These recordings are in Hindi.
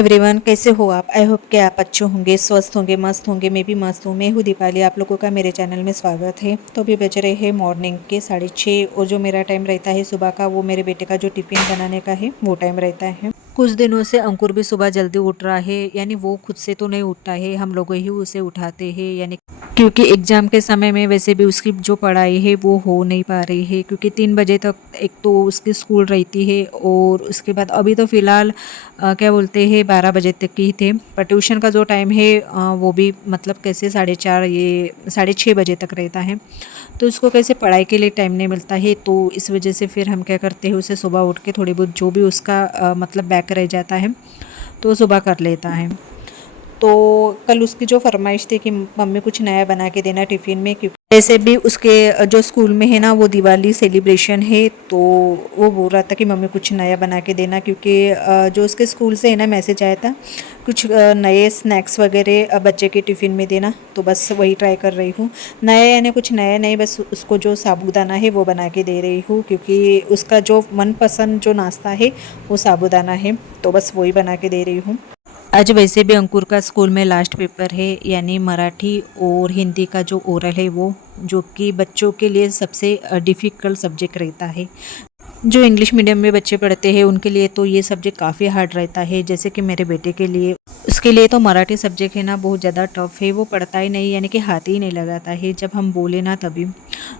एवरीवन, कैसे हो आप? आई होप कि आप अच्छे होंगे, स्वस्थ होंगे, मस्त होंगे। मैं भी मस्त हूँ। मैं हूँ दीपाली। आप लोगों का मेरे चैनल में स्वागत है। तो अभी बज रहे हैं मॉर्निंग के 6:30 और जो मेरा टाइम रहता है सुबह का, वो मेरे बेटे का जो टिफ़िन बनाने का है वो टाइम रहता है। कुछ दिनों से अंकुर भी सुबह जल्दी उठ रहा है, यानी वो खुद से तो नहीं उठता है, हम लोग ही उसे उठाते हैं। यानी क्योंकि एग्ज़ाम के समय में वैसे भी उसकी जो पढ़ाई है वो हो नहीं पा रही है, क्योंकि 3 बजे तक एक तो उसकी स्कूल रहती है और उसके बाद अभी तो फ़िलहाल क्या बोलते हैं 12 बजे तक ही थे। पर ट्यूशन का जो टाइम है वो भी मतलब कैसे 4:30 ये 6:30 बजे तक रहता है। तो उसको कैसे पढ़ाई के लिए टाइम नहीं मिलता है, तो इस वजह से फिर हम क्या करते हैं, उसे सुबह उठ के थोड़ी बहुत जो भी उसका मतलब बैक रह जाता है तो वो सुबह कर लेता है। तो कल उसकी जो फरमाइश थी कि मम्मी कुछ नया बना के देना टिफ़िन में, क्योंकि वैसे भी उसके जो स्कूल में है ना वो दिवाली सेलिब्रेशन है, तो वो बोल रहा था कि मम्मी कुछ नया बना के देना, क्योंकि जो उसके स्कूल से है ना मैसेज आया था कुछ नए स्नैक्स वगैरह बच्चे के टिफ़िन में देना। तो बस वही ट्राई कर रही हूँ। नया यानी कुछ नया नहीं, बस उसको जो साबूदाना है वो बना के दे रही हूँ, क्योंकि उसका जो मनपसंद जो नाश्ता है वो साबूदाना है। तो बस वही बना के दे रही हूँ। आज वैसे भी अंकुर का स्कूल में लास्ट पेपर है, यानी मराठी और हिंदी का जो ओरल है वो, जो कि बच्चों के लिए सबसे डिफ़िकल्ट सब्जेक्ट रहता है। जो इंग्लिश मीडियम में बच्चे पढ़ते हैं उनके लिए तो ये सब्जेक्ट काफ़ी हार्ड रहता है, जैसे कि मेरे बेटे के लिए। उसके लिए तो मराठी सब्जेक्ट है ना बहुत ज़्यादा टफ है, वो पढ़ता ही नहीं, यानी कि हाथ ही नहीं लगाता है जब हम बोले ना तभी।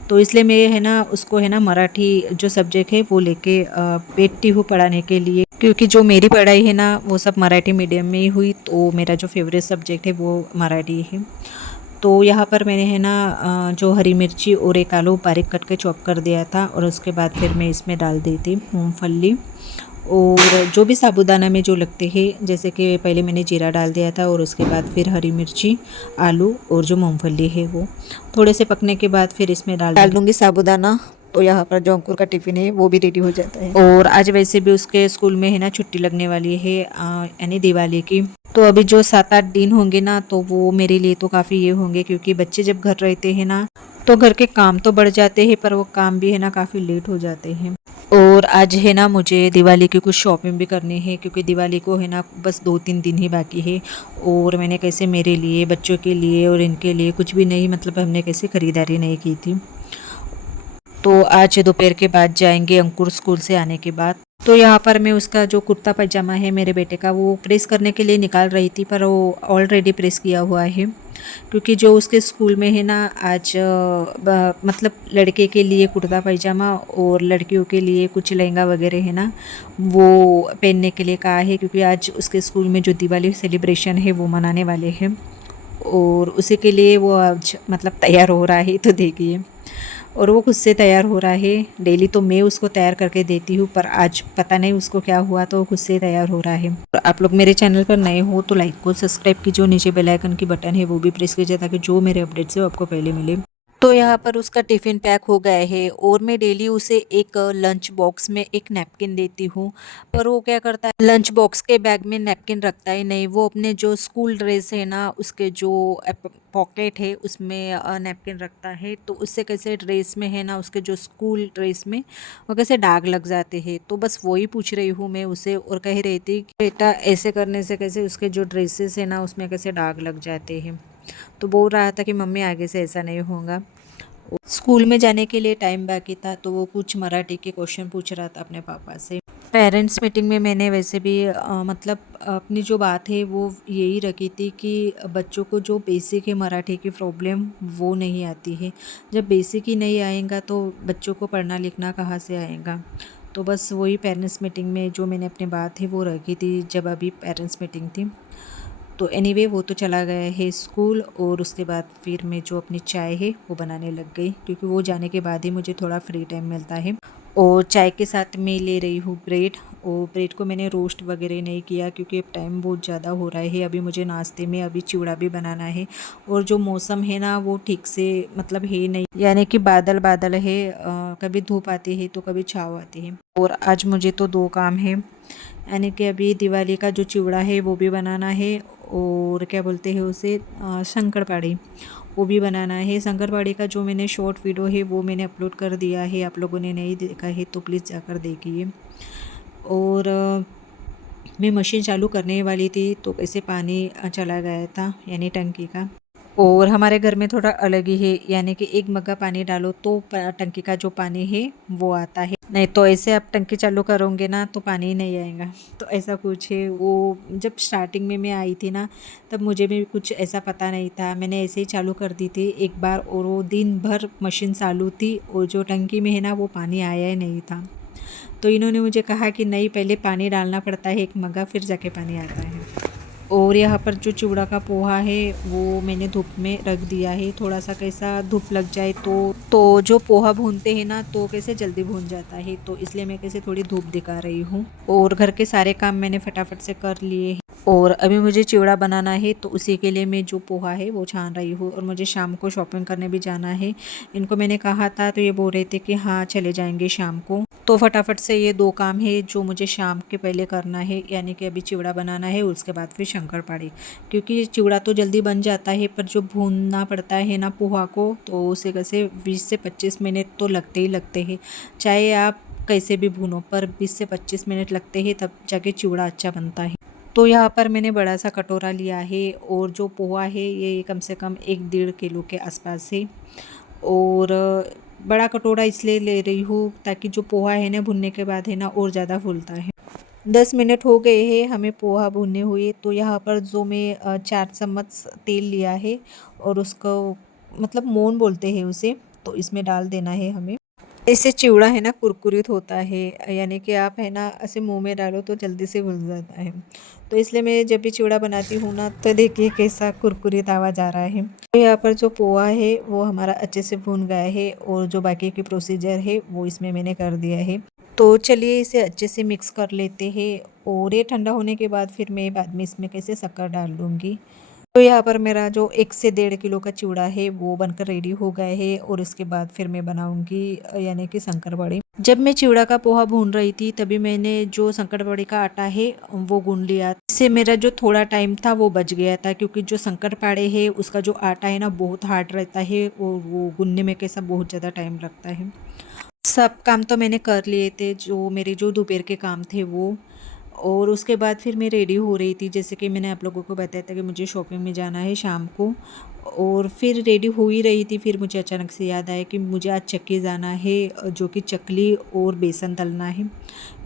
तो इसलिए मैं है ना उसको है ना मराठी जो सब्जेक्ट है वो लेके बैठती हूँ पढ़ाने के लिए, क्योंकि जो मेरी पढ़ाई है ना वो सब मराठी मीडियम में ही हुई, तो मेरा जो फेवरेट सब्जेक्ट है वो मराठी है। तो यहाँ पर मैंने है ना जो हरी मिर्ची और एक आलू बारीक कट के चॉप कर दिया था, और उसके बाद फिर मैं इसमें डाल दी थी मूँगफली और जो भी साबूदाना में जो लगते हैं, जैसे कि पहले मैंने जीरा डाल दिया था और उसके बाद फिर हरी मिर्ची, आलू और जो मूँगफली है वो थोड़े से पकने के बाद फिर इसमें डाल दूँगी साबूदाना। तो यहाँ पर जो अंकुर का टिफ़िन है वो भी रेडी हो जाता है। और आज वैसे भी उसके स्कूल में है ना छुट्टी लगने वाली है, यानी दिवाली की। तो अभी जो 7-8 दिन होंगे ना, तो वो मेरे लिए तो काफ़ी ये होंगे, क्योंकि बच्चे जब घर रहते हैं ना तो घर के काम तो बढ़ जाते हैं, पर वो काम भी है ना काफ़ी लेट हो जाते हैं। और आज है ना मुझे दिवाली की कुछ शॉपिंग भी करनी है, क्योंकि दिवाली को है ना बस 2-3 दिन ही बाकी है। और मैंने कैसे मेरे लिए, बच्चों के लिए और इनके लिए कुछ भी नहीं, मतलब हमने कैसे ख़रीदारी नहीं की थी। तो आज दोपहर के बाद जाएंगे अंकुर स्कूल से आने के बाद। तो यहाँ पर मैं उसका जो कुर्ता पजामा है मेरे बेटे का वो प्रेस करने के लिए निकाल रही थी, पर वो ऑलरेडी प्रेस किया हुआ है, क्योंकि जो उसके स्कूल में है ना आज मतलब लड़के के लिए कुर्ता पैजामा और लड़कियों के लिए कुछ लहंगा वगैरह है ना वो पहनने के लिए कहा है, क्योंकि आज उसके स्कूल में जो दिवाली सेलिब्रेशन है वो मनाने वाले हैं, और उसी के लिए वो आज मतलब तैयार हो रहा है। तो देखिए, और वो खुद से तैयार हो रहा है। डेली तो मैं उसको तैयार करके देती हूँ, पर आज पता नहीं उसको क्या हुआ तो वो खुद से तैयार हो रहा है। और आप लोग मेरे चैनल पर नए हो तो लाइक को सब्सक्राइब कीजिए, नीचे बेल आइकन की बटन है वो भी प्रेस कीजिए, ताकि जो मेरे अपडेट्स है वो आपको पहले मिले। तो यहाँ पर उसका टिफ़िन पैक हो गया है, और मैं डेली उसे एक लंच बॉक्स में एक नैपकिन देती हूँ, पर वो क्या करता है लंच बॉक्स के बैग में नैपकिन रखता ही नहीं। वो अपने जो स्कूल ड्रेस है ना उसके जो पॉकेट है उसमें नैपकिन रखता है, तो उससे कैसे ड्रेस में है ना उसके जो स्कूल ड्रेस में वो कैसे दाग लग जाते हैं। तो बस वही पूछ रही हूँ मैं उसे, और कह रही थी कि बेटा ऐसे करने से कैसे उसके जो ड्रेसेस है ना उसमें कैसे दाग लग जाते हैं। तो बोल रहा था कि मम्मी आगे से ऐसा नहीं होगा। स्कूल में जाने के लिए टाइम बाकी था, तो वो कुछ मराठी के क्वेश्चन पूछ रहा था अपने पापा से। पेरेंट्स मीटिंग में मैंने वैसे भी मतलब अपनी जो बात है वो यही रखी थी कि बच्चों को जो बेसिक है मराठी की प्रॉब्लम वो नहीं आती है। जब बेसिक ही नहीं आएगा तो बच्चों को पढ़ना लिखना कहाँ से आएगा। तो बस वही पेरेंट्स मीटिंग में जो मैंने अपनी बात है वो रखी थी, जब अभी पेरेंट्स मीटिंग थी। तो एनीवे वो तो चला गया है स्कूल, और उसके बाद फिर मैं जो अपनी चाय है वो बनाने लग गई, क्योंकि वो जाने के बाद ही मुझे थोड़ा फ्री टाइम मिलता है। और चाय के साथ मैं ले रही हूँ ब्रेड, और ब्रेड को मैंने रोस्ट वगैरह नहीं किया, क्योंकि अब टाइम बहुत ज़्यादा हो रहा है। अभी मुझे नाश्ते में अभी चिवड़ा भी बनाना है, और जो मौसम है ना वो ठीक से मतलब है नहीं, यानी कि बादल बादल है, कभी धूप आती है तो कभी छाँव आती है। और आज मुझे तो 2 काम है, यानी कि अभी दिवाली का जो चिवड़ा है वो भी बनाना है, और क्या बोलते हैं उसे शंकरपाड़ी वो भी बनाना है। शंकरपाड़ी का जो मैंने शॉर्ट वीडियो है वो मैंने अपलोड कर दिया है, आप लोगों ने नहीं देखा है तो प्लीज़ जाकर देखिए। और मैं मशीन चालू करने वाली थी तो कैसे पानी चला गया था, यानी टंकी का। और हमारे घर में थोड़ा अलग ही है, यानी कि एक मग्गा पानी डालो तो टंकी का जो पानी है वो आता है, नहीं तो ऐसे आप टंकी चालू करोगे ना तो पानी ही नहीं आएगा। तो ऐसा कुछ है। वो जब स्टार्टिंग में मैं आई थी ना, तब मुझे भी कुछ ऐसा पता नहीं था, मैंने ऐसे ही चालू कर दी थी एक बार, और वो दिन भर मशीन चालू थी और जो टंकी में है ना वो पानी आया ही नहीं था। तो इन्होंने मुझे कहा कि नहीं, पहले पानी डालना पड़ता है एक मग्गा, फिर जाके पानी आता है। और यहाँ पर जो चिवड़ा का पोहा है वो मैंने धूप में रख दिया है, थोड़ा सा कैसा धूप लग जाए तो जो पोहा भूनते हैं ना तो कैसे जल्दी भून जाता है, तो इसलिए मैं कैसे थोड़ी धूप दिखा रही हूँ। और घर के सारे काम मैंने फटाफट से कर लिए हैं। और अभी मुझे चिवड़ा बनाना है, तो उसी के लिए मैं जो पोहा है वो छान रही हूँ। और मुझे शाम को शॉपिंग करने भी जाना है। इनको मैंने कहा था तो ये बोल रहे थे कि हाँ चले जाएंगे शाम को। तो फटाफट से ये 2 काम है जो मुझे शाम के पहले करना है, यानी कि अभी चिवड़ा बनाना है, उसके बाद फिर शंकरपाड़ी। क्योंकि चिवड़ा तो जल्दी बन जाता है, पर जो भूनना पड़ता है ना पोहा को, तो उसे कैसे 20 से 25 मिनट तो लगते ही लगते हैं। चाहे आप कैसे भी भूनो, पर 20 से 25 मिनट लगते हैं, तब जाके चिवड़ा अच्छा बनता है। तो यहाँ पर मैंने बड़ा सा कटोरा लिया है, और जो पोहा है ये कम से कम 1-1.5 किलो के आसपास है। और बड़ा कटोरा इसलिए ले रही हूँ ताकि जो पोहा है ना भुनने के बाद है ना और ज़्यादा फूलता है। 10 मिनट हो गए हैं हमें पोहा भुने हुए। तो यहाँ पर जो मैं 4 चम्मच तेल लिया है, और उसको मतलब मोहन बोलते हैं उसे, तो इसमें डाल देना है हमें। इससे चिवड़ा है ना कुरकुरित होता है, यानी कि आप है ना ऐसे मुंह में डालो तो जल्दी से घुल जाता है। तो इसलिए मैं जब भी चिवड़ा बनाती हूँ ना, तो देखिए कैसा कुरकुरित आवाज़ आ रहा है। तो यहाँ पर जो पोहा है वो हमारा अच्छे से भून गया है, और जो बाकी की प्रोसीजर है वो इसमें मैंने कर दिया है। तो चलिए इसे अच्छे से मिक्स कर लेते हैं, और ये ठंडा होने के बाद फिर मैं बाद में इसमें कैसे शक्कर डाल दूँगी। तो यहाँ पर मेरा जो 1 से 1.5 किलो का चिवड़ा है वो बनकर रेडी हो गया है, और इसके बाद फिर मैं बनाऊंगी यानी कि शंकरपाड़ी। जब मैं चिवड़ा का पोहा भून रही थी तभी मैंने जो शंकरपाड़ी का आटा है वो गूंद लिया। इससे मेरा जो थोड़ा टाइम था वो बच गया था, क्योंकि जो शंकरपाड़े है उसका जो आटा है ना बहुत हार्ड रहता है, और वो गूंदने में कैसा बहुत ज़्यादा टाइम लगता है। सब काम तो मैंने कर लिए थे, जो मेरे जो दोपहर के काम थे वो। और उसके बाद फिर मैं रेडी हो रही थी, जैसे कि मैंने आप लोगों को बताया था कि मुझे शॉपिंग में जाना है शाम को। और फिर रेडी हो ही रही थी, फिर मुझे अचानक से याद आया कि मुझे आज चक्की जाना है, जो कि चकली और बेसन तलना है।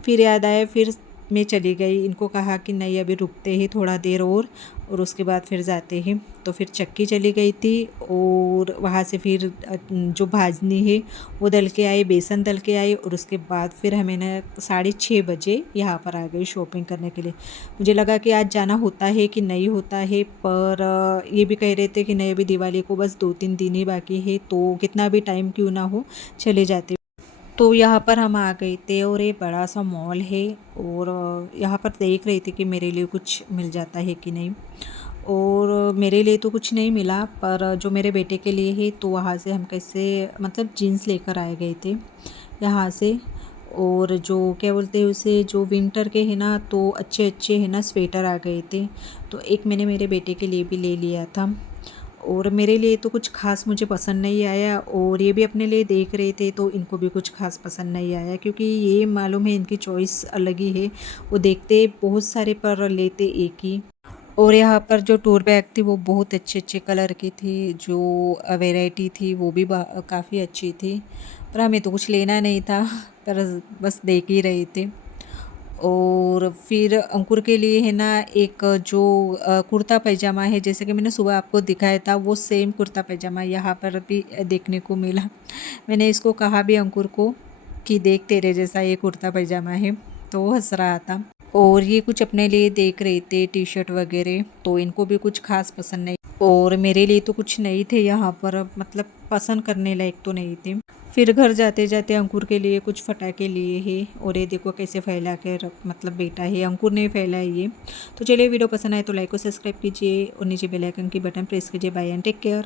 फिर याद आया, फिर मैं चली गई। इनको कहा कि नहीं अभी रुकते ही थोड़ा देर और उसके बाद फिर जाते हैं। तो फिर चक्की चली गई थी, और वहाँ से फिर जो भाजनी है वो दल के आई, बेसन दल के आई, और उसके बाद फिर हमें ना 6:30 बजे यहाँ पर आ गई शॉपिंग करने के लिए। मुझे लगा कि आज जाना होता है कि नहीं होता है, पर ये भी कह रहे थे कि नहीं अभी दिवाली को बस 2-3 दिन ही बाकी है, तो कितना भी टाइम क्यों ना हो चले जाते। तो यहाँ पर हम आ गए थे, और ये बड़ा सा मॉल है, और यहाँ पर देख रही थी कि मेरे लिए कुछ मिल जाता है कि नहीं। और मेरे लिए तो कुछ नहीं मिला, पर जो मेरे बेटे के लिए है तो वहाँ से हम कैसे मतलब जीन्स लेकर आए गए थे यहाँ से। और जो क्या बोलते हैं उसे, जो विंटर के है ना, तो अच्छे अच्छे है ना स्वेटर आ गए थे। तो एक मैंने मेरे बेटे के लिए भी ले लिया था। और मेरे लिए तो कुछ ख़ास मुझे पसंद नहीं आया, और ये भी अपने लिए देख रहे थे तो इनको भी कुछ ख़ास पसंद नहीं आया, क्योंकि ये मालूम है इनकी चॉइस अलग ही है। वो देखते बहुत सारे पर लेते एक ही। और यहाँ पर जो टूर बैग थी वो बहुत अच्छे अच्छे कलर की थी, जो वैरायटी थी वो भी काफ़ी अच्छी थी। पर हमें तो कुछ लेना नहीं था, पर बस देख ही रहे थे। और फिर अंकुर के लिए है ना एक जो कुर्ता पैजामा है, जैसे कि मैंने सुबह आपको दिखाया था, वो सेम कुर्ता पैजामा यहाँ पर भी देखने को मिला। मैंने इसको कहा भी अंकुर को कि देख तेरे जैसा ये कुर्ता पैजामा है, तो वो हंस रहा था। और ये कुछ अपने लिए देख रहे थे टी शर्ट वगैरह, तो इनको भी कुछ खास पसंद नहीं। और मेरे लिए तो कुछ नहीं थे यहाँ पर, मतलब पसंद करने लायक तो नहीं थे। फिर घर जाते जाते अंकुर के लिए कुछ फटाके लिए हैं, और ये देखो कैसे फैला के मतलब बेटा है अंकुर ने फैलाया ये। तो चलिए वीडियो पसंद आए तो लाइक और सब्सक्राइब कीजिए, और नीचे बेल आइकन की बटन प्रेस कीजिए। Bye and take care.